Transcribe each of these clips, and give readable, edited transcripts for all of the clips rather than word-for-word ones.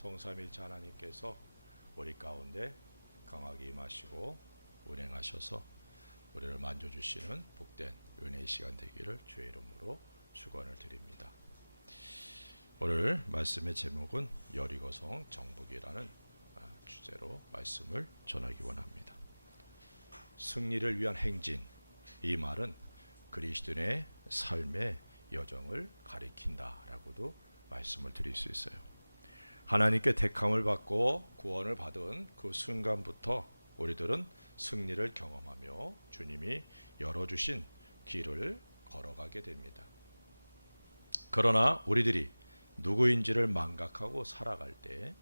성삼일체 하나님께서 우리 가운데 강하게 임하시고 운행하셔서 우리를 만져주시는 복된 은혜의 시간 되기를 주의 이름으로 축원을 드립니다. 오늘 말씀의 제목은 여리고성 정복이라는 주제로 말씀을 전하기 원합니다. 승리를 위한 행진, 이 말은 그리스도인의 삶의 여정을 가리킨다라고도 말씀을 드릴 수 있어요. 하나님께 택함을 받고 구원을 받은 그 순간부터 우리들은 승리를 경험하며 주님이 열어주신 길을 걸어가게 됩니다. 그러나 우리들이 누구인지를 망각하고 살아갈 때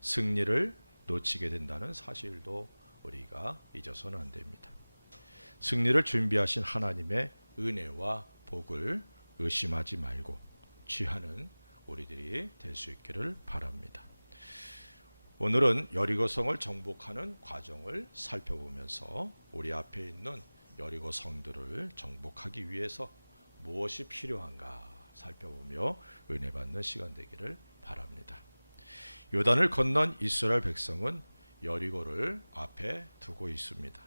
승리를 놓치게 된다는 사실도 우리가 잊어서는 안 됩니다. 승리를 준비하신 하나님의 은혜와 복을 의심하지 말고 취하는 우리들이 될 수 있기를 바랍니다. 오늘은 여리고성을 정복하는 과정을 살펴보면서 우리 앞에 있는 여리고 성들을 정복하기 위해서 무엇이 필요한가 살펴보며 은혜 받는 시간 되기를 바랍니다. 요단을 건넌 이스라엘 백성은 여리고를 앞에 두고 있습니다.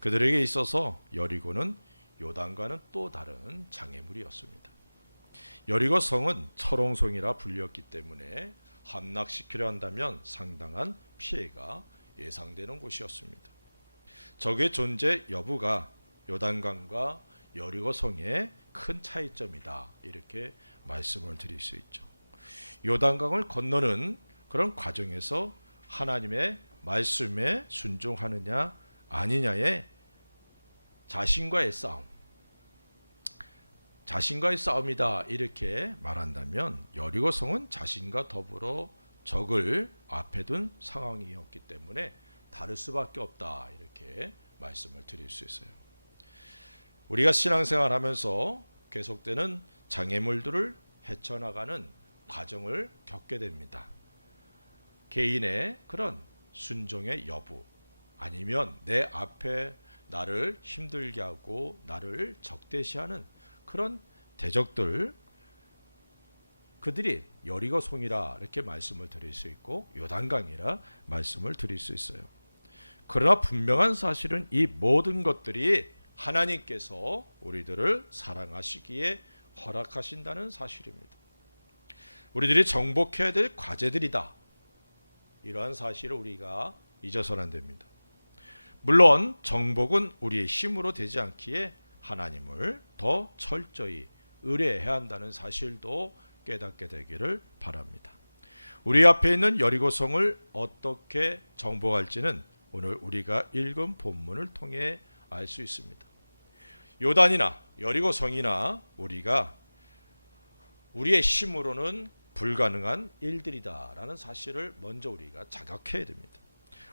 그들에게 있어서 여리고는 요단과는 또 다른 장애물이었습니다. 여리고 성은 철옹성이라 불렸기 때문에 함락시키려 한다면 상당한 피해가 예상되는 곳이었습니다. 적의 존재 여부가 요단강과 여리고 성의 큰 차이점이다, 이렇게 말씀을 드릴 수 있죠. 요단강을 건너는 그런 과정에서 하나님의 말씀에 순종하느냐 아니냐의 자신과의 싸움이다, 이렇게 말한다면 여리고성은 자신과 더불어 적을 앞에 둔 상황이었기 때문에 다를 수밖에 없다, 이렇게 말씀을 드릴 수 있어요. 우리가 신앙생활하면서 계속되는 장애물들을 헤쳐나가는 과정을 겪게 됩니다. 개인의 그런 순종의 여부, 아니면 내 앞에 나를 힘들게 하고 나를 적대시하는 그런 대적들, 그들이 여리고성이라 이렇게 말씀을 드릴 수 있고 요단강이라 말씀을 드릴 수 있어요. 그러나 분명한 사실은 이 모든 것들이 하나님께서 우리들을 사랑하시기에 허락하신다는 사실입니다. 우리들이 정복해야 될 과제들이다, 이러한 사실을 우리가 잊어서는 안 됩니다. 물론 정복은 우리의 힘으로 되지 않기에 하나님을 더 철저히 의뢰해야 한다는 사실도 깨닫게 되기를 바랍니다. 우리 앞에 있는 여리고성을 어떻게 정복할지는 오늘 우리가 읽은 본문을 통해 알 수 있습니다. 요단이나 여리고성이나 우리가 우리의 힘으로는 불가능한 일들이다라는 사실을 먼저 우리가 자각해야 됩니다.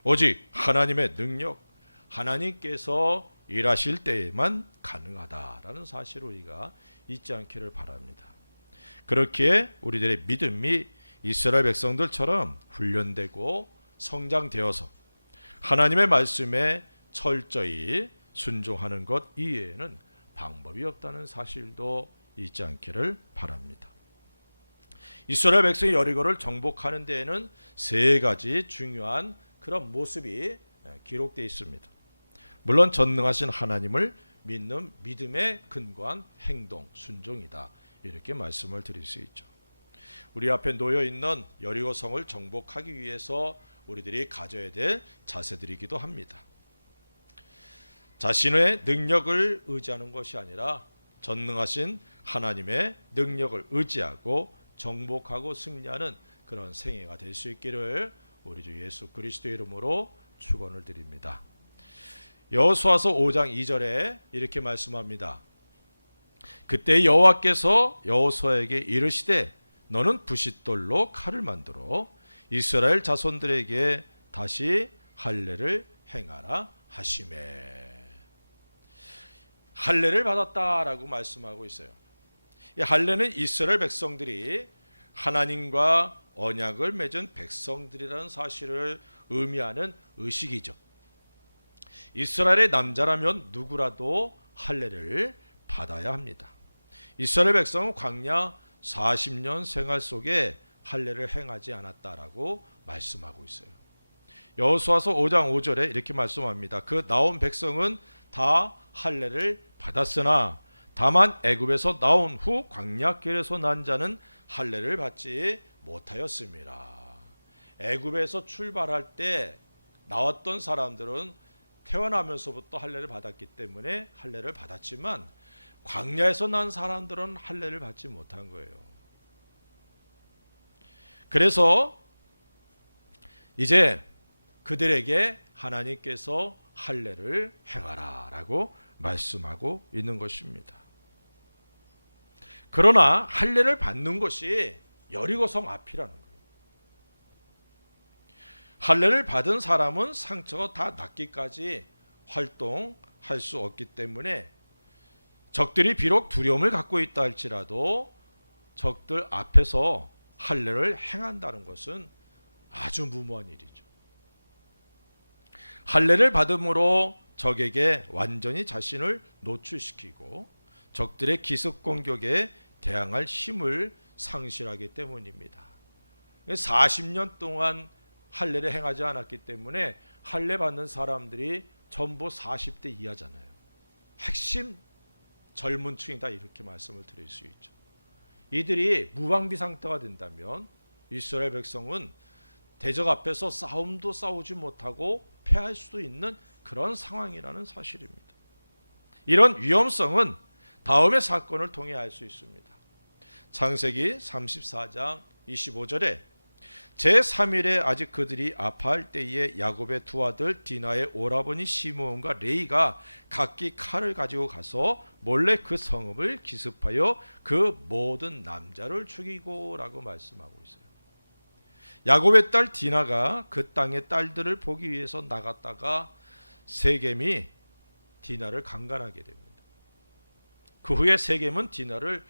오직 하나님의 능력, 하나님께서 일하실 때에만 가능하다라는 사실을 우리가 잊지 않기를 바랍니다. 그렇기에 우리들의 믿음이 이스라엘 백성들처럼 훈련되고 성장되어서 하나님의 말씀에 철저히 순종하는 것 이외에는 방법이 없다는 사실도 잊지 않기를 바랍니다. 이스라엘 백성이 여리고를 정복하는 데에는 세 가지 중요한 그런 모습이 기록되어 있습니다. 물론 전능하신 하나님을 믿는 믿음에 근거한 행동, 순종이다, 이렇게 말씀을 드릴 수 있죠. 우리 앞에 놓여 있는 여리고성을 정복하기 위해서 우리들이 가져야 될 자세들이기도 합니다. 자신의 능력을 의지하는 것이 아니라 전능하신 하나님의 능력을 의지하고 정복하고 승리하는 그런 생애가 될 수 있기를 우리 주 예수 그리스도의 이름으로 축원을 드립니다. 여호수아서 5장 2절에 이렇게 말씀합니다. 그때 여호와께서 여호수아에게 이르시되 너는 부싯돌로 칼을 만들어 이스라엘 자손들에게 다시 할례를 행하라 하시매. 할례를 받았다라고 말씀하고 있어요. 이 할례는 이스라엘 백성들이 하나님과 언약을 맺은 백성들이라는 사실을 의미하는 의식이죠. 이스라엘의 남자라면 누구라도 할례를 받아야 합니다. 이스라엘 백성은 광야 40년 생활 속에 할례를 행하지 않았다라고 말씀하고 있어요. 여호수아서 5장 5절에 이렇게 말씀합니다. 그 나온 백성은 다 할례를 받았으나 다만 애굽에서 나온 후 광야 길에서 난 자는 할례를 받지 못하였습니다. 애굽에서 출발할 때 나왔던 사람들은 태어나면서부터 할례를 받았기 때문에 할례를 받았지만 광야에서 난 사람들은 할례를 받지 못한 거예요. 그래서 이제 그들에게 하나님께서 할례를 행하라라고 말씀하고 있는 것입니다. 그러나 할례를 받는 것이 여리고성 앞이라는 거예요. 할례를 받은 사람은 상처가 다 낫기까지 활동할 수 없기 때문에 적들이 비록 두려움을 갖고 있다 할지라도 적들 앞에서 할례를 행한다는 것은 아주 무모한 일이죠. 할례를 받음으로 적에게 완전히 자신을 노출시키고 적들의 기습 공격에 대항할 힘을 상실하기 때문입니다. 40년 동안 할례를 행하지 않았기 때문에 할례 받는 사람들이 전부 40대 이하잖아요. 핵심 젊은 층이다 이렇게 말씀을 드릴 수 있죠. 이들이 무방비 상태가 된다면 이스라엘 백성은 대적 앞에서 싸움도 싸우지 못하고 패할 수도 있는 그런 상황이라는 사실입니다. 이런 위험성은 다음의 사건을 통해 알 수 있습니다. 창세기 34장 25절에 제3일에 아직 그들이 아파할 때에 야곱의 두 아들 디나의 오라버니 시므온과 레이가 각기 칼을 가지고 가서 몰래 그 성읍을 기습하여 그 모든 남자를 죽이고 라고 말씀하고 있어요. 야곱의 딸 디나가 그 땅의 딸들을 보기 위해서 나갔다가 세겜이 디나를 강간하게 됩니다. 그 후에 세겜은 디나를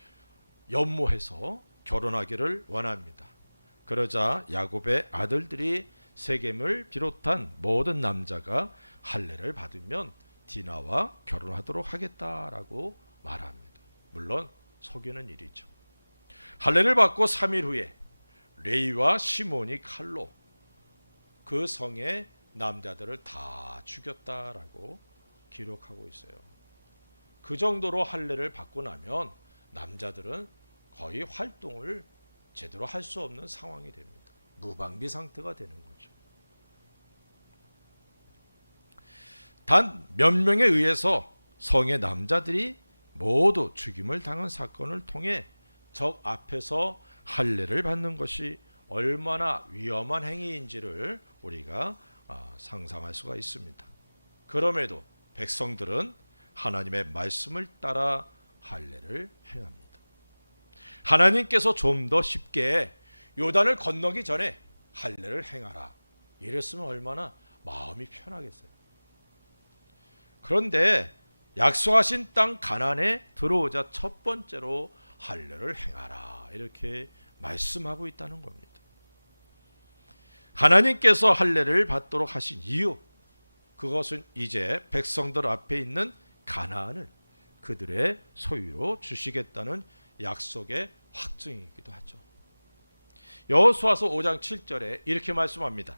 연모해서 결혼하기를 원합니다. 그러자 야곱의 아들들이 세겜을 비롯한 모든 남자가 할례를 받으면 디나와 결혼하도록 하겠다라고 말합니다. 물론 속이는 일이죠. 할례를 받고 3일 후에 레이와 시몬이 칼로 그 성의 남자들을 다 죽였다라고 기록하고 있어요. 그 정도로 할례를 받고 나면 남자들은 거의 활동을 제대로 할 수 없는 상황이 됩니다. 무방비 상태가 되는 거죠. 단 몇 명에 의해서 성의 남자들이 모두 죽임을 당한 사건을 통해 적 앞에서 할례를 받는 것이 얼마나 위험한 행위인지를 우리가 상상할 수가 있습니다. 그럼에도 백성들은 하나님의 말씀을 따라 할례를 행합니다. 하나님께서 좀 더 쉽게 요단을 건너기 전에 할례를 행하라 이랬으면 얼마나 마음이 편하겠어요. 그런데 약속하신 땅 가나안에 들어오자 첫 번째로 할례를 행하라 이렇게 말씀하고 있다는 겁니다. 하나님께서 할례를 받도록 하신 이유, 그것은 이제 백성들 앞에 있는 가나안을 그들의 소유로 주시겠다는 약속의 확증이기도 하죠. 여호수아서 5장 7절에 이렇게 말씀합니다.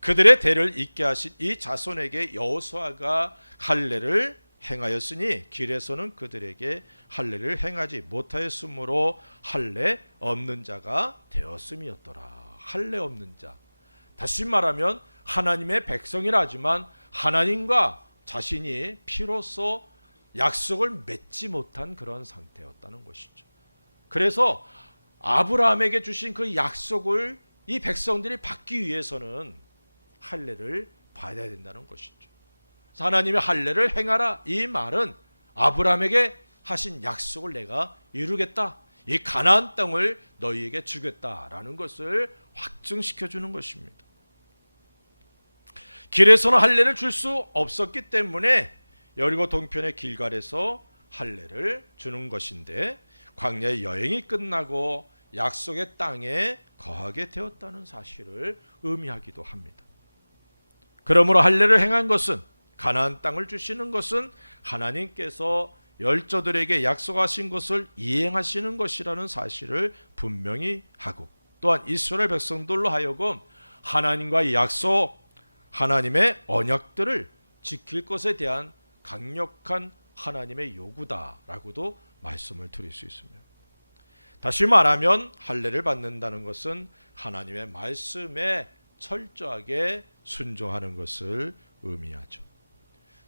그들의 대를 잇게 하신 이 자손에게 여호수아가 할례를 행하였으니 길에서는 그들에게 할례를 행하지 못하였으므로 할례 없는 자가 되었음이었더라. 할례 없는 자, 다시 말하면 하나님의 백성이라 하지만 하나님과 자신이 피로써 약속을 맺지 못한 그런 상태였다는 것이죠. 그래서 아브라함에게 주신 그 약속을 이 백성들이 받기 위해서는 할례를 받아야 된다는 것이죠. 하나님의 할례를 행하라 이 말은 아브라함에게 하신 약속을 내가 이루겠다, 이 가나안 땅을 너희에게 주겠다라는 것을 확증시켜 주는 것입니다. 길에서는 할례를 줄 수 없었기 때문에 여리고 동편의 길갈에서 할례를 주는 것인데 광야의 여행이 끝나고 약속의 땅에 거하게 되었다는 사실을 의미하기도 합니다. 그러므로 할례를 행한 것은, 가나안 땅을 주시는 것은 하나님께서 열조들에게 약속하신 것을 이행하시는 것이라는 사실을 분명히 하고, 또한 이스라엘 백성들로 하여금 하나님과의 약속, 하나님의 언약들을 지킬 것에 대한 강력한 하나님의 요구다라고도 말씀을 드릴 수 있습니다. 다시 말하면 할례를 받는다는 것은 하나님의 말씀에 철저하게 순종하는 것을 의미하죠.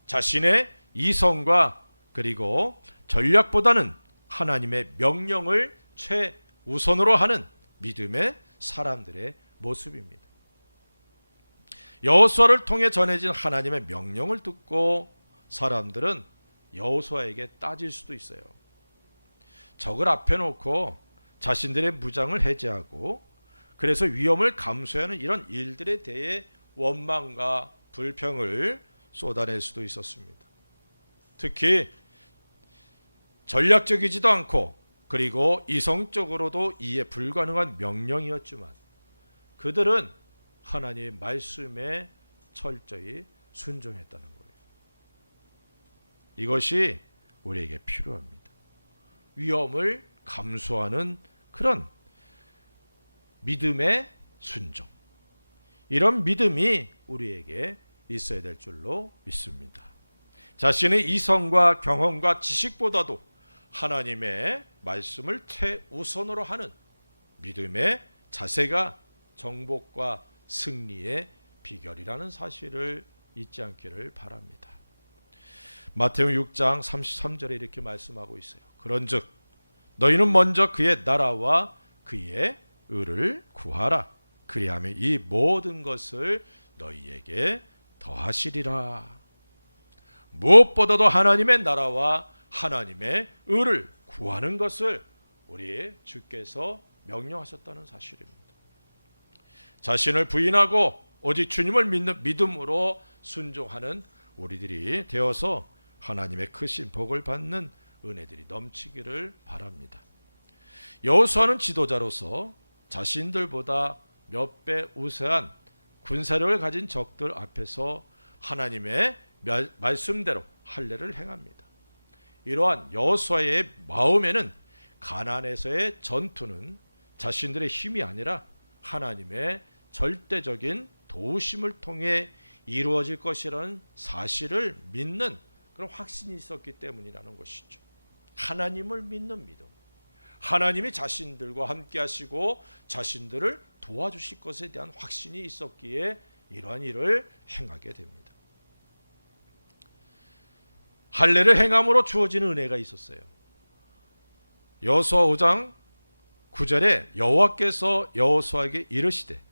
자신의 이성과 그리고 전략보다는 하나님의 명령을 최우선으로 하는 믿음의 사람들의 모습입니다. 여호수아를 통해 전해진 하나님의 명령을 듣고 사람들은 여호수아에게 따질 수도 있어요. 적을 앞에 놓고 자신들의 무장을 해제하고 그래서 위험을 감수하는 이런 일들에 대해 원망과 불평을 쏟아낼 수도 있었습니다. 특히 전략적이지도 않고 그리고 이성적으로도 이해 불가능한 명령이었지만 그들은 하나님의 말씀에 철저히 순종했다는 거예요. 이것이 우리에게 필요합니다. 위험을 감수하는 그런 믿음의 순종, 이런 믿음이 우리에게 있어야 될 줄로 믿습니다. 자신의 이성과 경험과 지식보다도 하나님의 말씀을 최우선으로 하는 믿음의 자세가 정복과 승리의 비결이라는 사실을 잊지 않기를 바랍니다. 마태복음 6장 33절에 이렇게 말씀하고 있어요. 그런즉 너희는 먼저 그의 나라와 그의 의를 구하라. 그리하면 이 모든 것을 너희에게 더하시리라. 무엇보다도 하나님의 나라와 하나님의 의를 구하는 것을 우리 주께서 명령하셨다는 사실입니다. 자신을 부인하고 오직 주님을 믿는 믿음으로 순종하는 우리들이 되어서 하나님의 크신 복을 받는 은혜들이 넘치기를 바랍니다. 여호수아는 지도자로서 자신들보다 몇 배 우세한 군사력을 가진 적들 앞에서 하나님의 말씀대로 할례를 행합니다. 이러한 여호수아의 마음에는 가나안에서의 전투는 자신들의 힘이 아니라 하나님의 절대적인 도우심을 통해 이루어질 것이라는 사실을 믿는 그런 확신이 있었기 때문이라는 것이죠. 하나님을 믿는 믿음, 하나님이 자신들과 함께 하시고 자신들을 도와주실 것에 대한 확신이 있었기에 이러한 일을 행하게 됩니다. 할례를 행함으로 주어지는 은혜가 있었어요. 여호수아 5장 9절에 여호와께서 여호수아에게 이르시되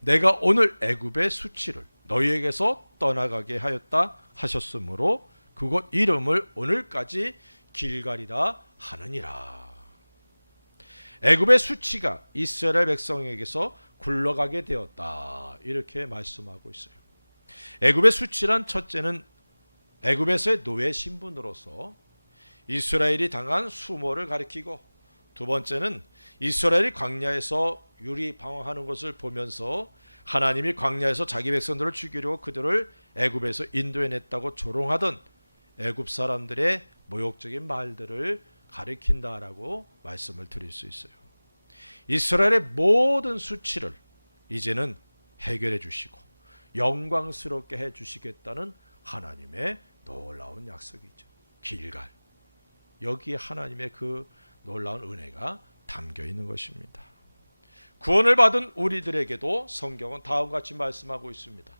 내가 오늘 애굽의 수치를 너희에게서 떠나가게 하였다 하셨으므로 그곳 이름을 오늘까지 길갈이라 하느니라. 애굽의 수치가 이스라엘 백성에게서 굴러가게 되었다, 이렇게 말씀하고 있어요. 애굽의 수치란 첫째는 애굽에서의 노예 신분으로서 이스라엘이 당한 수모를 가리키고, 두 번째는 이스라엘이 광야에서 유리방황하는 것을 보면서 하나님이 광야에서 자기 백성들을 죽이려고 그들을 애굽에서 인도해냈다고 조롱하던 애굽 사람들의 모욕적인 말들을 가리킨다라고 말씀을 드릴 수 있어요. 이스라엘의 모든 수치를 이제는 해결해 주시고 영광스럽게 해 주시겠다는 하나님의 놀라운 약속이죠. 길갈, 여기에 하나님의 그 놀라운 은혜가 담겨 있는 것입니다. 구원을 받은 우리들에게도 성경은 다음과 같이 말씀하고 있습니다.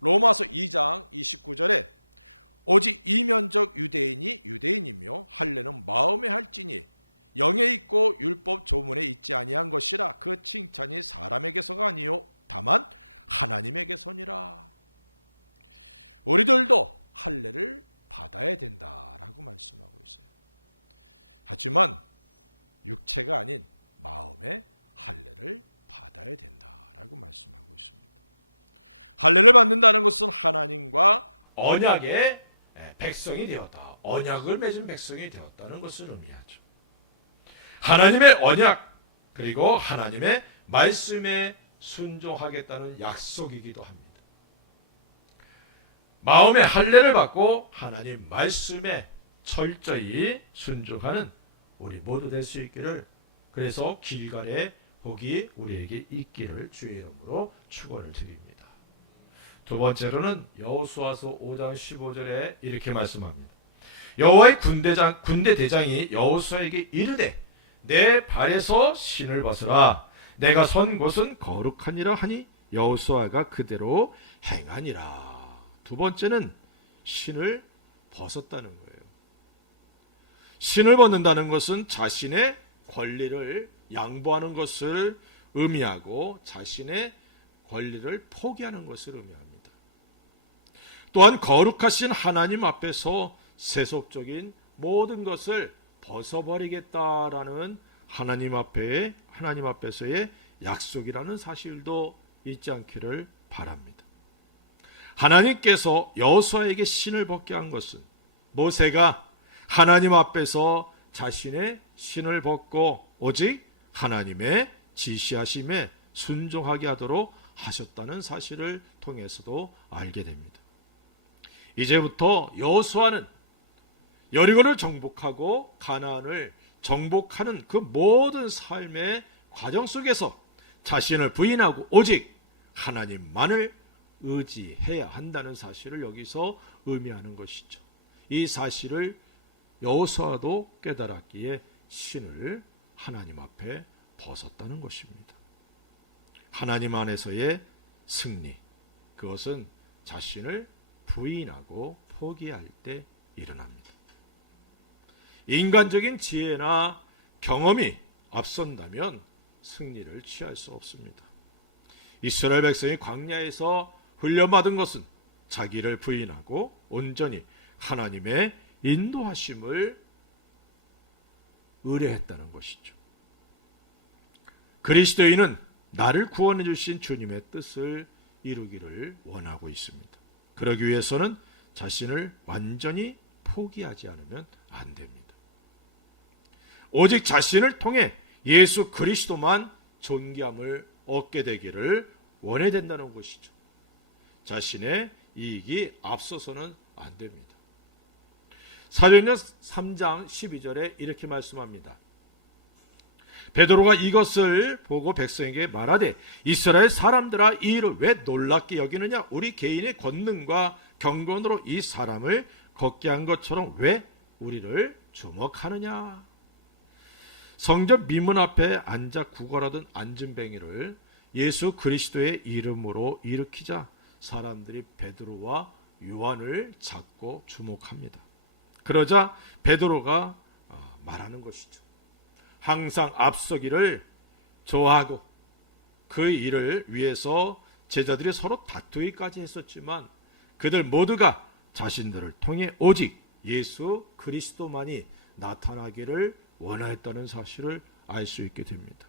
로마서 2장 29절에 오직 이면적 유대인이 유대인이며 할례는 마음에 할지니 영에 있고 율법 조문에 있지 아니한 것이라. 그 칭찬이 사람에게서가 아니요 다만 하나님에게서니라. 우리들도 할례를 받아야 된다라고 말씀하고 있어요. 하지만 육체가 아닌 마음의 할례를 받아야 된다라고 말씀하고 있습니다. 할례를 받는다는 것은 하나님과 언약의 백성이 되었다, 언약을 맺은 백성이 되었다는 것을 의미하죠. 하나님의 언약 그리고 하나님의 말씀에 순종하겠다는 약속이기도 합니다. 마음의 할례를 받고 하나님 말씀에 철저히 순종하는 우리 모두 될 수 있기를, 그래서 길갈의 복이 우리에게 있기를 주의 이름으로 축원을 드립니다. 두 번째로는 여호수아서 5장 15절에 이렇게 말씀합니다. 여호와의 군대 대장이 여호수아에게 이르되 내 발에서 신을 벗으라. 내가 선 곳은 거룩하니라 하니 여호수아가 그대로 행하니라. 두 번째는 신을 벗었다는 거예요. 신을 벗는다는 것은 자신의 권리를 양보하는 것을 의미하고 자신의 권리를 포기하는 것을 의미합니다. 또한 거룩하신 하나님 앞에서 세속적인 모든 것을 벗어버리겠다라는 하나님 앞에서의 약속이라는 사실도 잊지 않기를 바랍니다. 하나님께서 여호수아에게 신을 벗게 한 것은 모세가 하나님 앞에서 자신의 신을 벗고 오직 하나님의 지시하심에 순종하게 하도록 하셨다는 사실을 통해서도 알게 됩니다. 이제부터 여호수아는 여리고를 정복하고 가나안을 정복하는 그 모든 삶의 과정 속에서 자신을 부인하고 오직 하나님만을 의지해야 한다는 사실을 여기서 의미하는 것이죠. 이 사실을 여호수아도 깨달았기에 신을 하나님 앞에 벗었다는 것입니다. 하나님 안에서의 승리, 그것은 자신을 부인하고 포기할 때 일어납니다. 인간적인 지혜나 경험이 앞선다면 승리를 취할 수 없습니다. 이스라엘 백성이 광야에서 훈련받은 것은 자기를 부인하고 온전히 하나님의 인도하심을 의뢰했다는 것이죠. 그리스도인은 나를 구원해 주신 주님의 뜻을 이루기를 원하고 있습니다. 그러기 위해서는 자신을 완전히 포기하지 않으면 안 됩니다. 오직 자신을 통해 예수 그리스도만 존귀함을 얻게 되기를 원해야 된다는 것이죠. 자신의 이익이 앞서서는 안 됩니다. 사도행전 3장 12절에 이렇게 말씀합니다. 베드로가 이것을 보고 백성에게 말하되 이스라엘 사람들아 이 일을 왜 놀랍게 여기느냐? 우리 개인의 권능과 경건으로 이 사람을 걷게 한 것처럼 왜 우리를 주목하느냐? 성전 미문 앞에 앉아 구걸하던 안진뱅이를 예수 그리스도의 이름으로 일으키자 사람들이 베드로와 요한을 잡고 주목합니다. 그러자 베드로가 말하는 것이죠. 항상 앞서기를 좋아하고 그 일을 위해서 제자들이 서로 다투기까지 했었지만 그들 모두가 자신들을 통해 오직 예수 그리스도만이 나타나기를 원하였다는 사실을 알 수 있게 됩니다.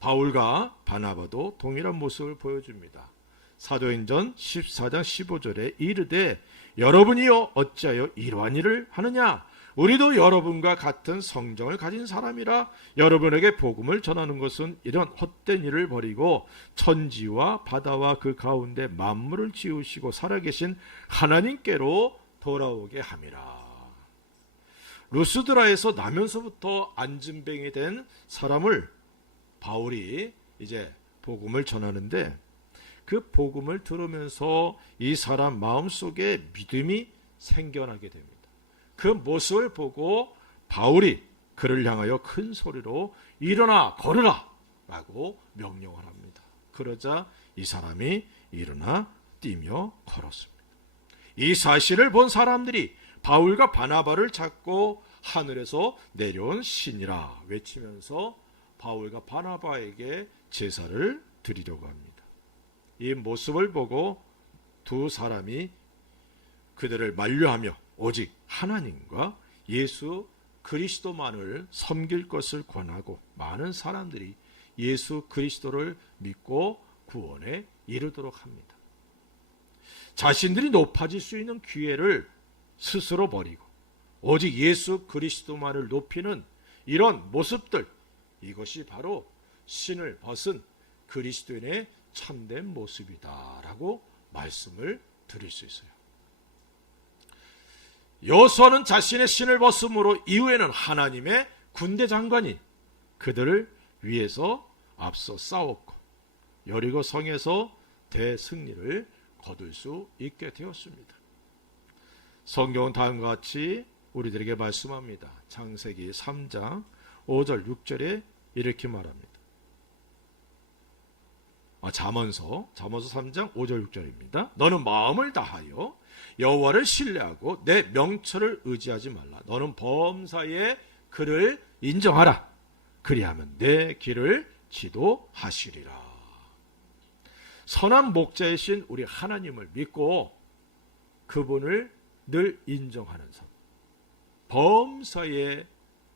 바울과 바나바도 동일한 모습을 보여줍니다. 사도행전 14장 15절에 이르되 여러분이요 어찌하여 이러한 일을 하느냐? 우리도 여러분과 같은 성정을 가진 사람이라 여러분에게 복음을 전하는 것은 이런 헛된 일을 버리고 천지와 바다와 그 가운데 만물을 지으시고 살아계신 하나님께로 돌아오게 함이라. 루스드라에서 나면서부터 안진뱅이 된 사람을 바울이 이제 복음을 전하는데 그 복음을 들으면서 이 사람 마음속에 믿음이 생겨나게 됩니다. 그 모습을 보고 바울이 그를 향하여 큰 소리로 일어나 걸으라 라고 명령을 합니다. 그러자 이 사람이 일어나 뛰며 걸었습니다. 이 사실을 본 사람들이 바울과 바나바를 잡고 하늘에서 내려온 신이라 외치면서 바울과 바나바에게 제사를 드리려고 합니다. 이 모습을 보고 두 사람이 그들을 만류하며 오직 하나님과 예수 그리스도만을 섬길 것을 권하고 많은 사람들이 예수 그리스도를 믿고 구원에 이르도록 합니다. 자신들이 높아질 수 있는 기회를 스스로 버리고 오직 예수 그리스도만을 높이는 이런 모습들, 이것이 바로 신을 벗은 그리스도인의 참된 모습이다라고 말씀을 드릴 수 있어요. 여호수아는 자신의 신을 벗음으로 이후에는 하나님의 군대 장관이 그들을 위에서 앞서 싸웠고 여리고 성에서 대승리를 거둘 수 있게 되었습니다. 성경은 다음과 같이 우리들에게 말씀합니다. 창세기 3장 5절 6절에 이렇게 말합니다. 잠언서 3장 5절 6절입니다. 너는 마음을 다하여 여호와를 신뢰하고 내 명철을 의지하지 말라. 너는 범사에 그를 인정하라. 그리하면 내 길을 지도하시리라. 선한 목자이신 우리 하나님을 믿고 그분을 늘 인정하는 삶. 범사에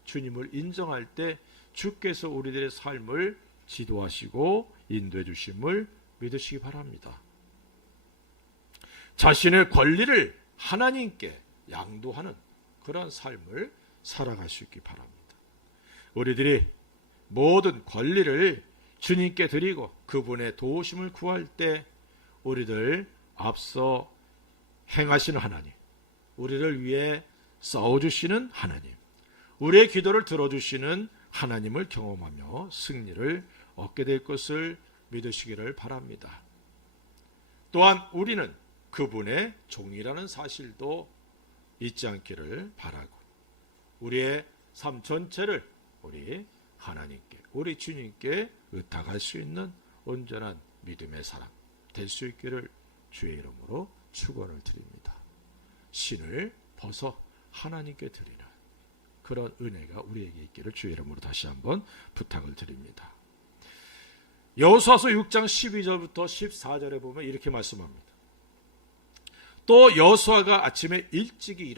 주님을 인정할 때 주께서 우리들의 삶을 지도하시고 인도해 주심을 믿으시기 바랍니다. 자신의 권리를 하나님께 양도하는 그런 삶을 살아갈 수 있기 바랍니다. 우리들이 모든 권리를 주님께 드리고 그분의 도우심을 구할 때 우리들 앞서 행하시는 하나님, 우리를 위해 싸워주시는 하나님, 우리의 기도를 들어주시는 하나님을 경험하며 승리를 얻게 될 것을 믿으시기를 바랍니다. 또한 우리는 그분의 종이라는 사실도 잊지 않기를 바라고 우리의 삶 전체를 우리 하나님께, 우리 주님께 의탁할 수 있는 온전한 믿음의 사람 될 수 있기를 주의 이름으로 축원을 드립니다. 신을 벗어 하나님께 드리는 그런 은혜가 우리에게 있기를 주의 이름으로 다시 한번 부탁을 드립니다. 여호수아서 6장 12절부터 14절에 보면 이렇게 말씀합니다. 또 여호수아가 아침에 일찍이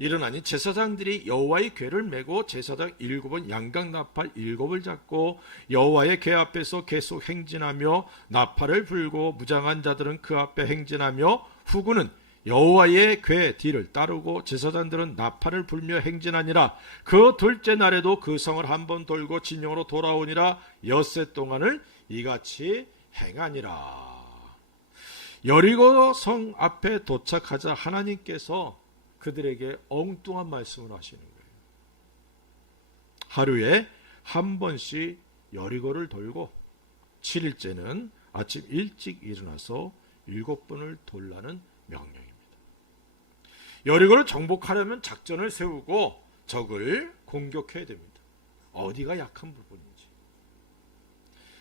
일어나니 제사장들이 여호와의 궤를 메고 제사장 7은 양각 나팔 7을 잡고 여호와의 궤 앞에서 계속 행진하며 나팔을 불고 무장한 자들은 그 앞에 행진하며 후군은 여호와의 궤 뒤를 따르고 제사장들은 나팔을 불며 행진하니라. 그 둘째 날에도 그 성을 한번 돌고 진영으로 돌아오니라. 엿새 동안을 이같이 행하니라. 여리고 성 앞에 도착하자 하나님께서 그들에게 엉뚱한 말씀을 하시는 거예요. 하루에 한 번씩 여리고를 돌고 7일째는 아침 일찍 일어나서 7번을 돌라는 명령입니다. 여리고를 정복하려면 작전을 세우고 적을 공격해야 됩니다. 어디가 약한 부분인지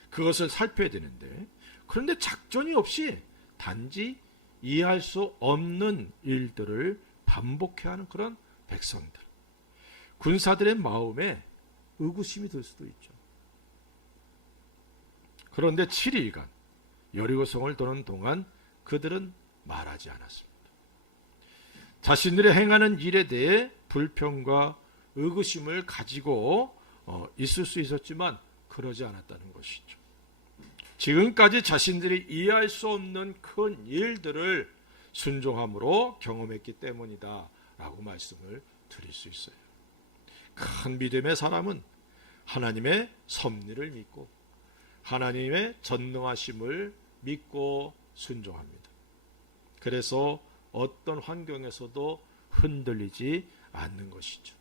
그것을 살펴야 되는데, 그런데 작전이 없이 단지 이해할 수 없는 일들을 반복해야 하는 그런 백성들, 군사들의 마음에 의구심이 들 수도 있죠. 그런데 7일간 여리고성을 도는 동안 그들은 말하지 않았습니다. 자신들이 행하는 일에 대해 불평과 의구심을 가지고 있을 수 있었지만 그러지 않았다는 것이죠. 지금까지 자신들이 이해할 수 없는 큰 일들을 순종함으로 경험했기 때문이다 라고 말씀을 드릴 수 있어요. 큰 믿음의 사람은 하나님의 섭리를 믿고 하나님의 전능하심을 믿고 순종합니다. 그래서 어떤 환경에서도 흔들리지 않는 것이죠.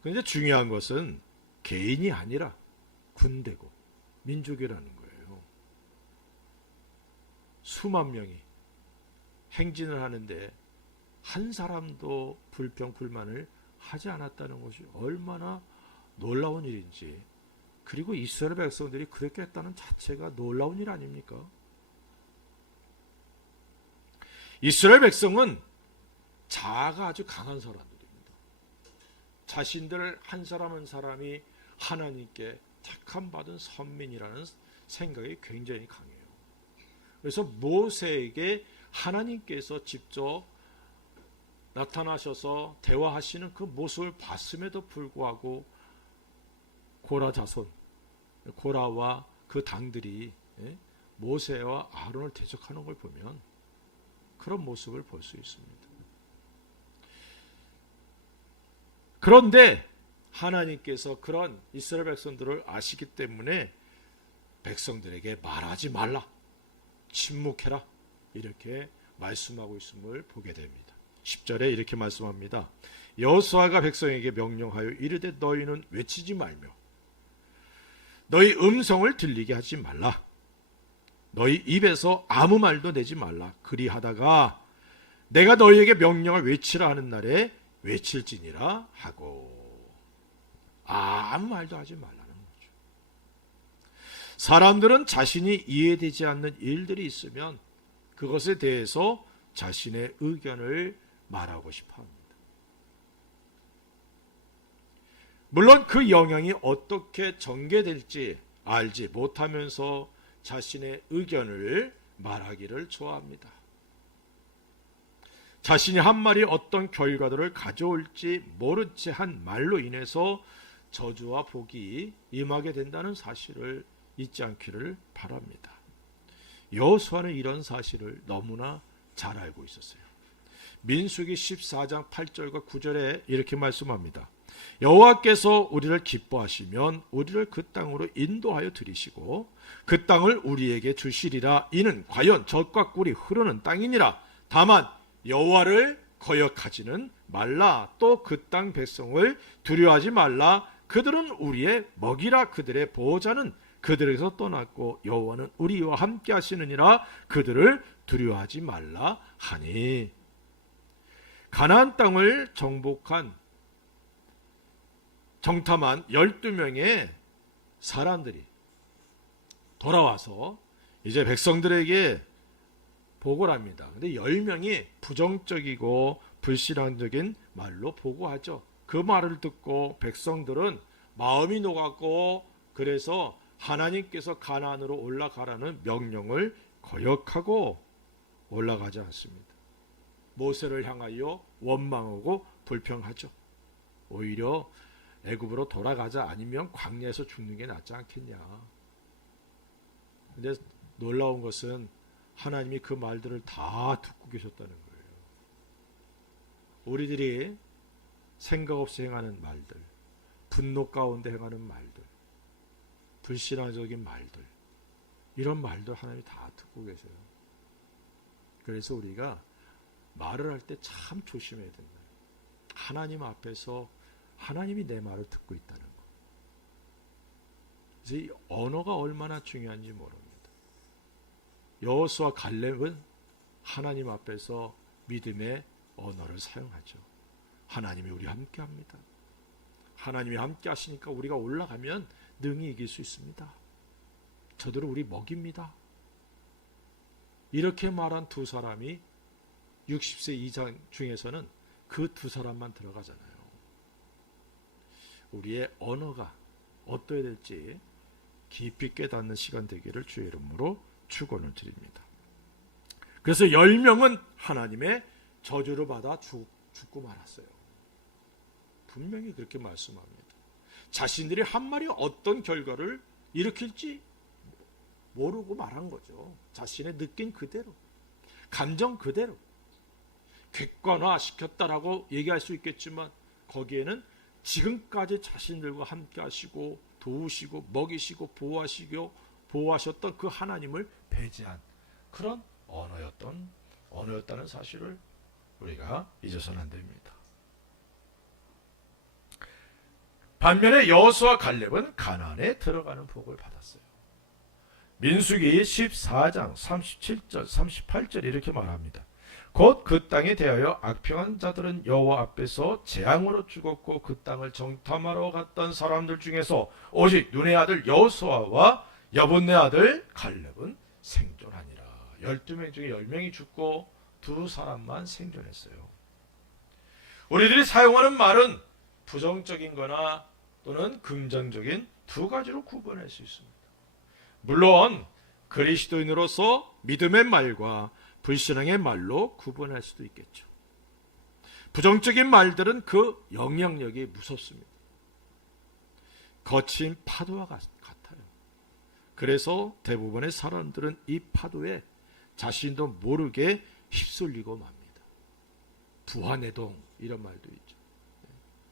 그런데 중요한 것은 개인이 아니라 군대고 민족이라는 거예요. 수만 명이 행진을 하는데 한 사람도 불평 불만을 하지 않았다는 것이 얼마나 놀라운 일인지, 그리고 이스라엘 백성들이 그렇게 했다는 자체가 놀라운 일 아닙니까? 이스라엘 백성은 자아가 아주 강한 사람들입니다. 자신들 한 사람 한 사람이 하나님께 택함받은 선민이라는 생각이 굉장히 강해요. 그래서 모세에게 하나님께서 직접 나타나셔서 대화하시는 그 모습을 봤음에도 불구하고 고라 자손, 고라와 그 당들이 모세와 아론을 대적하는 걸 보면 그런 모습을 볼 수 있습니다. 그런데 하나님께서 그런 이스라엘 백성들을 아시기 때문에 백성들에게 말하지 말라, 침묵해라, 이렇게 말씀하고 있음을 보게 됩니다. 10절에 이렇게 말씀합니다. 여호수아가 백성에게 명령하여 이르되 너희는 외치지 말며 너희 음성을 들리게 하지 말라. 너희 입에서 아무 말도 내지 말라. 그리하다가 내가 너희에게 명령을 외치라 하는 날에 외칠지니라 하고. 아무 말도 하지 말라는 거죠. 사람들은 자신이 이해되지 않는 일들이 있으면 그것에 대해서 자신의 의견을 말하고 싶어 합니다. 물론 그 영향이 어떻게 전개될지 알지 못하면서 자신의 의견을 말하기를 좋아합니다. 자신이 한 말이 어떤 결과들을 가져올지 모른 채 한 말로 인해서 저주와 복이 임하게 된다는 사실을 잊지 않기를 바랍니다. 여호수아는 이런 사실을 너무나 잘 알고 있었어요. 민수기 14장 8절과 9절에 이렇게 말씀합니다. 여호와께서 우리를 기뻐하시면 우리를 그 땅으로 인도하여 들이시고 그 땅을 우리에게 주시리라. 이는 과연 젖과 꿀이 흐르는 땅이니라. 다만 여호와를 거역하지는 말라. 또 그 땅 백성을 두려워하지 말라. 그들은 우리의 먹이라. 그들의 보호자는 그들에게서 떠났고 여호와는 우리와 함께 하시느니라. 그들을 두려워하지 말라 하니. 가나안 땅을 정탐한 12명의 사람들이 돌아와서 이제 백성들에게 보고를 합니다. 근데 10명이 부정적이고 불신앙적인 말로 보고하죠. 그 말을 듣고 백성들은 마음이 녹았고 그래서 하나님께서 가나안으로 올라가라는 명령을 거역하고 올라가지 않습니다. 모세를 향하여 원망하고 불평하죠. 오히려 애굽으로 돌아가자, 아니면 광야에서 죽는 게 낫지 않겠냐. 근데 놀라운 것은 하나님이 그 말들을 다 듣고 계셨다는 거예요. 우리들이 생각 없이 행하는 말들, 분노 가운데 행하는 말들, 불신앙적인 말들, 이런 말들 하나님이 다 듣고 계세요. 그래서 우리가 말을 할 때 참 조심해야 된다. 하나님 앞에서 하나님이 내 말을 듣고 있다는 것. 그래서 이 언어가 얼마나 중요한지 모릅니다. 여호수아 갈렙은 하나님 앞에서 믿음의 언어를 사용하죠. 하나님이 우리와 함께합니다. 하나님이 함께 하시니까 우리가 올라가면 능히 이길 수 있습니다. 저들은 우리 먹입니다. 이렇게 말한 두 사람이 60세 이상 중에서는 그 두 사람만 들어가잖아요. 우리의 언어가 어떠해야 될지 깊이 깨닫는 시간 되기를 주의 이름으로 축원을 드립니다. 그래서 10명은 하나님의 저주를 받아 죽고 말았어요. 분명히 그렇게 말씀합니다. 자신들이 한 말이 어떤 결과를 일으킬지 모르고 말한 거죠. 자신의 느낀 그대로, 감정 그대로 객관화시켰다라고 얘기할 수 있겠지만 거기에는 지금까지 자신들과 함께 하시고 도우시고 먹이시고 보호하셨던 그 하나님을 배제한 그런 언어였다는 사실을 우리가 잊어서는 안 됩니다. 반면에 여호수아 갈렙은 가나안에 들어가는 복을 받았어요. 민수기 14장 37절 38절 이렇게 말합니다. 곧 그 땅에 대하여 악평한 자들은 여호와 앞에서 재앙으로 죽었고 그 땅을 정탐하러 갔던 사람들 중에서 오직 눈의 아들 여호수아와 여분네 아들 갈렙은 생존하니라. 12명 중에 10명이 죽고 두 사람만 생존했어요. 우리들이 사용하는 말은 부정적인 거나 또는 긍정적인 두 가지로 구분할 수 있습니다. 물론 그리스도인으로서 믿음의 말과 불신앙의 말로 구분할 수도 있겠죠. 부정적인 말들은 그 영향력이 무섭습니다. 거친 파도와 같아요. 그래서 대부분의 사람들은 이 파도에 자신도 모르게 휩쓸리고 맙니다. 부화내동 이런 말도 있죠.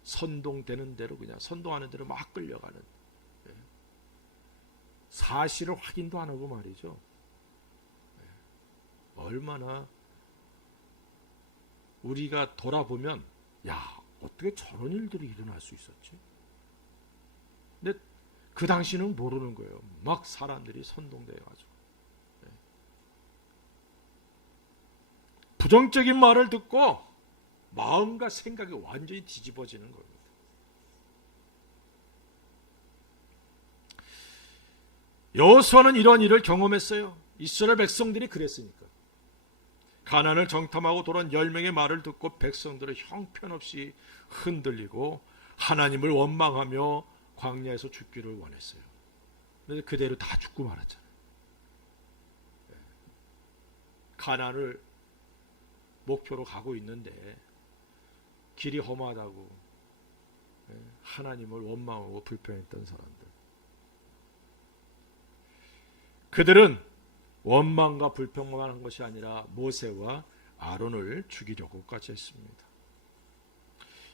선동되는 대로 그냥 선동하는 대로 막 끌려가는, 사실을 확인도 안 하고 말이죠. 얼마나 우리가 돌아보면 야, 어떻게 저런 일들이 일어날 수 있었지? 근데 그 당시는 모르는 거예요. 막 사람들이 선동돼 가지고 부정적인 말을 듣고 마음과 생각이 완전히 뒤집어지는 겁니다. 여호수아는 이런 일을 경험했어요. 이스라엘 백성들이 그랬으니까. 가나안을 정탐하고 돌아온 10명의 말을 듣고 백성들은 형편없이 흔들리고 하나님을 원망하며 광야에서 죽기를 원했어요. 그런데 그대로 다 죽고 말았잖아요. 가나안을 목표로 가고 있는데 길이 험하다고 하나님을 원망하고 불평했던 사람들. 그들은 원망과 불평만 한 것이 아니라 모세와 아론을 죽이려고까지 했습니다.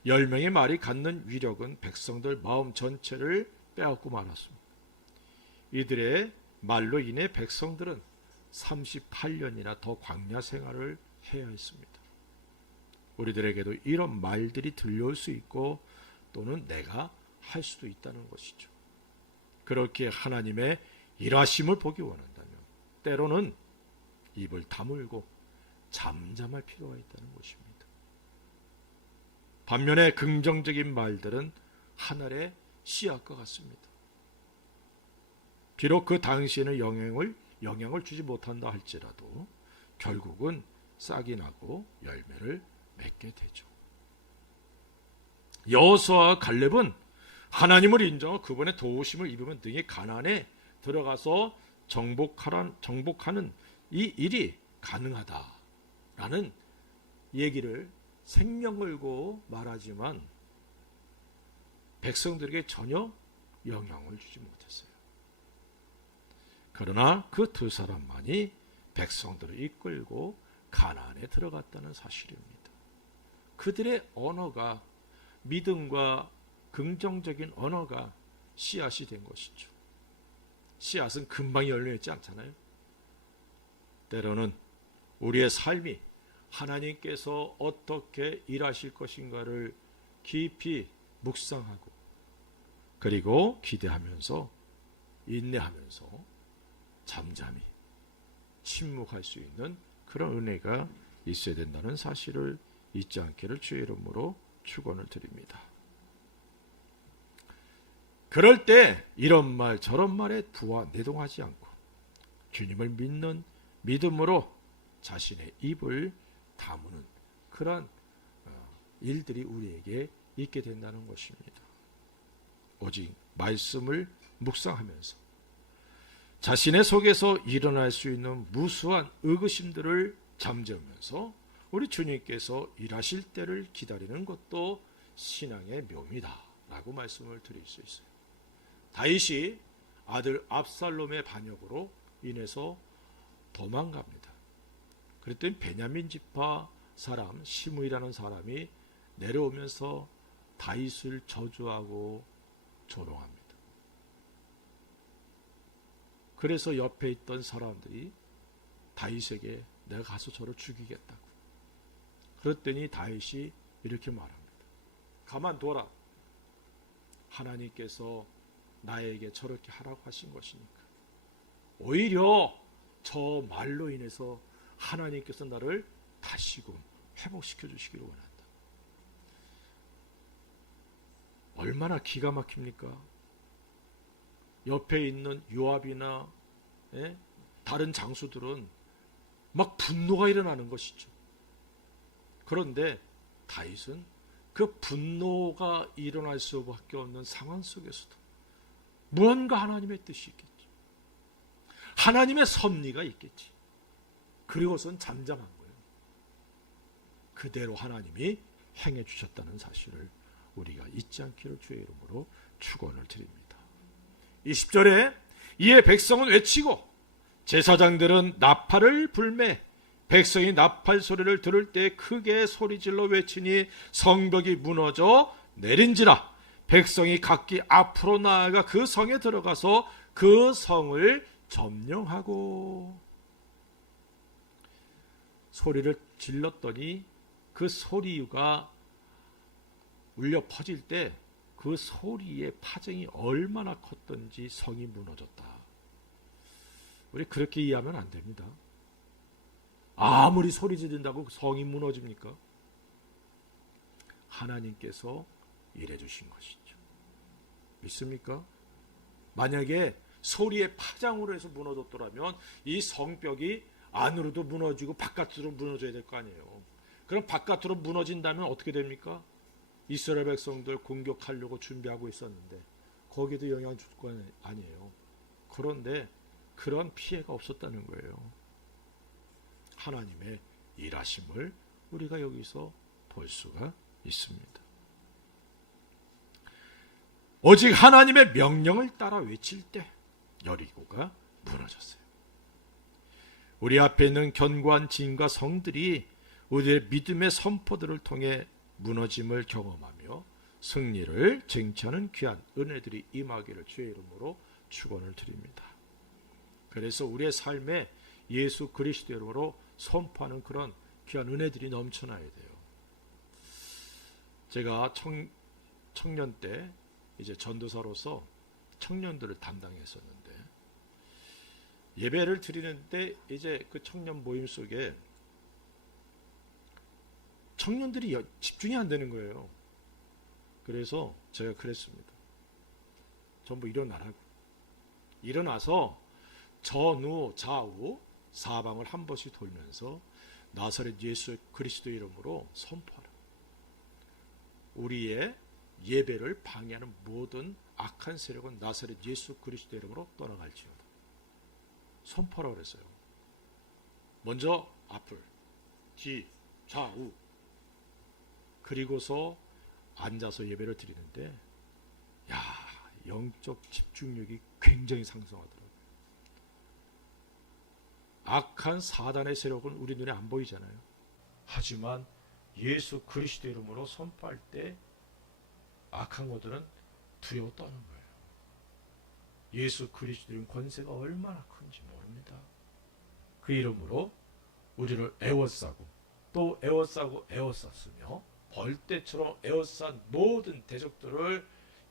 10명의 말이 갖는 위력은 백성들 마음 전체를 빼앗고 말았습니다. 이들의 말로 인해 백성들은 38년이나 더 광야 생활을 해야 했습니다. 우리들에게도 이런 말들이 들려올 수 있고 또는 내가 할 수도 있다는 것이죠. 그렇게 하나님의 일하심을 보기 원한다면 때로는 입을 다물고 잠잠할 필요가 있다는 것입니다. 반면에 긍정적인 말들은 하늘의 씨앗과 같습니다. 비록 그 당시에는 영향을 주지 못한다 할지라도 결국은 싹이 나고 열매를 맺게 되죠. 여호수아와 갈렙은 하나님을 인정하고 그분의 도우심을 입으면 등의 가나안에 들어가서 정복하는 이 일이 가능하다라는 얘기를 생명 걸고 말하지만 백성들에게 전혀 영향을 주지 못했어요. 그러나 그 두 사람만이 백성들을 이끌고 가나안에 들어갔다는 사실입니다. 그들의 언어가 믿음과 긍정적인 언어가 씨앗이 된 것이죠. 씨앗은 금방 열려있지 않잖아요. 때로는 우리의 삶이 하나님께서 어떻게 일하실 것인가를 깊이 묵상하고 그리고 기대하면서 인내하면서 잠잠히 침묵할 수 있는 그런 은혜가 있어야 된다는 사실을 잊지 않기를 주의 이름으로 축원을 드립니다. 그럴 때 이런 말 저런 말에 부화내동하지 않고 주님을 믿는 믿음으로 자신의 입을 다무는 그런 일들이 우리에게 있게 된다는 것입니다. 오직 말씀을 묵상하면서 자신의 속에서 일어날 수 있는 무수한 의구심들을 잠재우면서 우리 주님께서 일하실 때를 기다리는 것도 신앙의 묘미다 라고 말씀을 드릴 수 있어요. 다윗이 아들 압살롬의 반역으로 인해서 도망갑니다. 그랬더니 베냐민 지파 사람 시므이라는 사람이 내려오면서 다윗을 저주하고 조롱합니다. 그래서 옆에 있던 사람들이 다윗에게 내가 가서 저를 죽이겠다고. 그랬더니 다윗이 이렇게 말합니다. 가만둬라. 하나님께서 나에게 저렇게 하라고 하신 것이니까. 오히려 저 말로 인해서 하나님께서 나를 다시금 회복시켜 주시기를 원한다. 얼마나 기가 막힙니까? 옆에 있는 요압이나 다른 장수들은 막 분노가 일어나는 것이죠. 그런데 다윗은 그 분노가 일어날 수밖에 없는 상황 속에서도 무언가 하나님의 뜻이 있겠지. 하나님의 섭리가 있겠지. 그리고선 잠잠한 거예요. 그대로 하나님이 행해 주셨다는 사실을 우리가 잊지 않기를 주의 이름으로 축원을 드립니다. 20절에 이에 백성은 외치고 제사장들은 나팔을 불매 백성이 나팔 소리를 들을 때 크게 소리질러 외치니 성벽이 무너져 내린지라. 백성이 각기 앞으로 나아가 그 성에 들어가서 그 성을 점령하고 소리를 질렀더니 그 소리가 울려 퍼질 때 그 소리의 파장이 얼마나 컸던지 성이 무너졌다. 우리 그렇게 이해하면 안 됩니다. 아무리 소리 지른다고 성이 무너집니까? 하나님께서 일해 주신 것이죠. 믿습니까? 만약에 소리의 파장으로 해서 무너졌더라면 이 성벽이 안으로도 무너지고 바깥으로 무너져야 될 거 아니에요. 그럼 바깥으로 무너진다면 어떻게 됩니까? 이스라엘 백성들 공격하려고 준비하고 있었는데 거기도 영향 줄 거 아니에요. 그런데 그런 피해가 없었다는 거예요. 하나님의 일하심을 우리가 여기서 볼 수가 있습니다. 오직 하나님의 명령을 따라 외칠 때 여리고가 무너졌어요. 우리 앞에 있는 견고한 진과 성들이 우리의 믿음의 선포들을 통해 무너짐을 경험하며 승리를 쟁취하는 귀한 은혜들이 임하기를 주의 이름으로 축원을 드립니다. 그래서 우리의 삶에 예수 그리스도 이름으로 선포하는 그런 귀한 은혜들이 넘쳐나야 돼요. 제가 청년 때 이제 전도사로서 청년들을 담당했었는데 예배를 드리는데 이제 그 청년 모임 속에 청년들이 집중이 안 되는 거예요. 그래서 제가 그랬습니다. 전부 일어나라고. 일어나서 전후 좌우 사방을 한 번씩 돌면서 나사렛 예수 그리스도 이름으로 선포하라. 우리의 예배를 방해하는 모든 악한 세력은 나사렛 예수 그리스도 이름으로 떠나갈지어다. 선포하라고 그랬어요. 먼저 앞을, 뒤, 좌우. 그리고서 앉아서 예배를 드리는데 영적 집중력이 굉장히 상승하더라고요. 악한 사단의 세력은 우리 눈에 안 보이잖아요. 하지만 예수 그리스도 이름으로 선포할 때 악한 것들은 두려워 떠는 거예요. 예수 그리스도 이름 권세가 얼마나 큰지 모릅니다. 그 이름으로 우리를 에워싸고 또 에워싸고 에워쌌으며 벌떼처럼 에워싼 모든 대적들을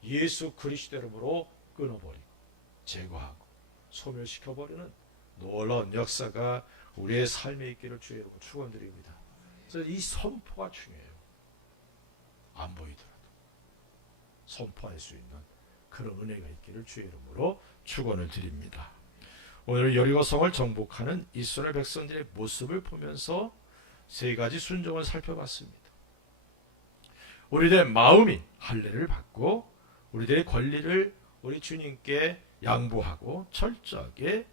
예수 그리스도 이름으로 끊어버리고 제거하고 소멸시켜버리는 놀라운 역사가 우리의 삶에 있기를 주의 이름으로 축원드립니다. 그래서 이 선포가 중요해요. 안 보이더라도 선포할 수 있는 그런 은혜가 있기를 주의 이름으로 축원을 드립니다. 오늘 여리고성을 정복하는 이스라엘 백성들의 모습을 보면서 세 가지 순종을 살펴봤습니다. 우리들의 마음이 할례를 받고 우리들의 권리를 우리 주님께 양보하고 철저하게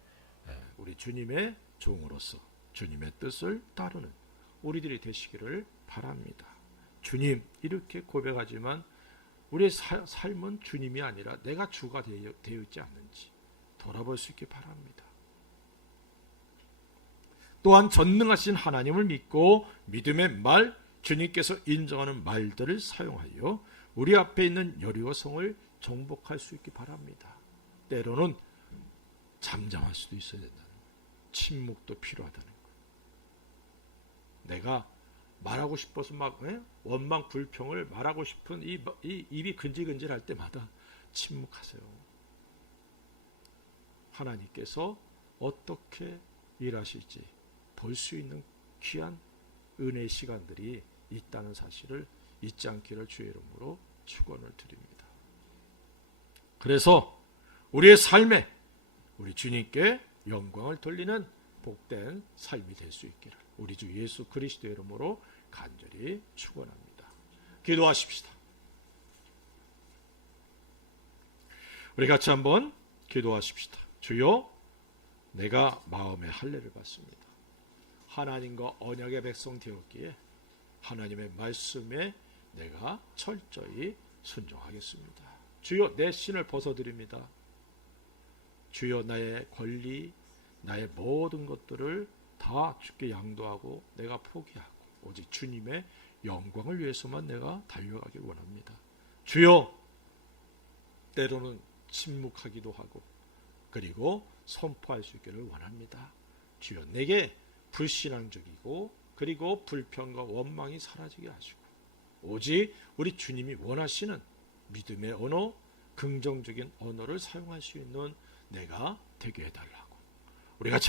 우리 주님의 종으로서 주님의 뜻을 따르는 우리들이 되시기를 바랍니다. 주님 이렇게 고백하지만 우리의 삶은 주님이 아니라 내가 주가 되어 있지 않는지 돌아볼 수 있기 바랍니다. 또한 전능하신 하나님을 믿고 믿음의 말, 주님께서 인정하는 말들을 사용하여 우리 앞에 있는 여리고성을 정복할 수 있기 바랍니다. 때로는 잠잠할 수도 있어야 된다는 거예요. 침묵도 필요하다는 거예요. 내가 말하고 싶어서 막 원망 불평을 말하고 싶은 이 입이 근질근질할 때마다 침묵하세요. 하나님께서 어떻게 일하실지 볼 수 있는 귀한 은혜의 시간들이 있다는 사실을 잊지 않기를 주의 이름으로 축원을 드립니다. 그래서 우리의 삶에 우리 주님께 영광을 돌리는 복된 삶이 될 수 있기를 우리 주 예수 그리스도의 이름으로 간절히 축원합니다. 기도하십시다. 우리 같이 한번 기도하십시다. 주여, 내가 마음의 할례를 받습니다. 하나님과 언약의 백성 되었기에 하나님의 말씀에 내가 철저히 순종하겠습니다. 주여, 내 신을 벗어드립니다. 주여, 나의 권리, 나의 모든 것들을 다 주께 양도하고 내가 포기하고 오직 주님의 영광을 위해서만 내가 달려가길 원합니다. 주여, 때로는 침묵하기도 하고 그리고 선포할 수 있기를 원합니다. 주여, 내게 불신앙적이고 그리고 불평과 원망이 사라지게 하시고 오직 우리 주님이 원하시는 믿음의 언어, 긍정적인 언어를 사용할 수 있는 내가 되게 해달라고. 우리가